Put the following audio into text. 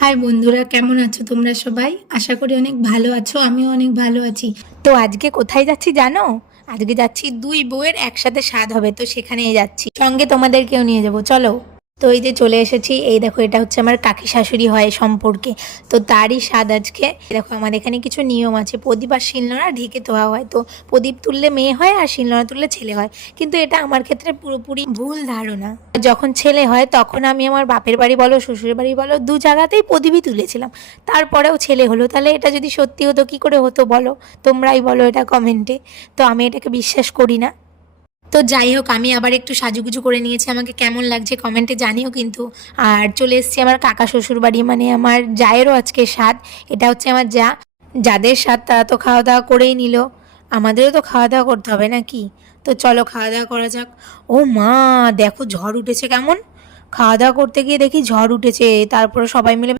High বন্ধুরা, কেমন আছো তোমরা সবাই? আশা করি অনেক ভালো আছো, আমিও অনেক ভালো আছি। তো আজকে কোথায় যাচ্ছি জানো? আজকে যাচ্ছি দুই বউয়ের একসাথে স্বাদ হবে, তো সেখানেই যাচ্ছি, সঙ্গে তোমাদেরকেও নিয়ে যাবো, চলো। তো এই যে চলে এসেছি, এই দেখো এটা হচ্ছে আমার কাকি শাশুড়ি হয় সম্পর্কে। তো তারই স্বাদ আজকে। দেখো আমাদের এখানে কিছু নিয়ম আছে, প্রদীপ আর শিলনোড়া ঢেকে দেওয়া হয়। তো প্রদীপ তুললে মেয়ে হয় আর শিলনোড়া তুললে ছেলে হয়, কিন্তু এটা আমার ক্ষেত্রে পুরোপুরি ভুল ধারণা। যখন ছেলে হয় তখন আমি আমার বাপের বাড়ি বলো শ্বশুরের বাড়ি বলো দু জায়গাতেই প্রদীপই তুলেছিলাম, তারপরেও ছেলে হলো। তাহলে এটা যদি সত্যি হতো কি করে হতো বলো? তোমরাই বলো এটা কমেন্টে। তো আমি এটাকে বিশ্বাস করি না। তো যাই হোক, আমি আবার একটু সাজুগুজু করে নিয়েছি, আমাকে কেমন লাগছে কমেন্টে জানিও কিন্তু। আর চলে এসেছি আমার কাকা শ্বশুর বাড়ি, মানে আমার জায়েরও আজকে স্বাদ। এটা হচ্ছে আমার যা, যাদের স্বাদ তারা তো খাওয়া দাওয়া করেই নিল, আমাদেরও তো খাওয়া দাওয়া করতে হবে নাকি? তো চলো খাওয়া দাওয়া করা যাক। ও মা, দেখো ঝড় উঠেছে কেমন! খাওয়া দাওয়া করতে গিয়ে দেখি ঝড় উঠেছে, তারপরে সবাই মিলে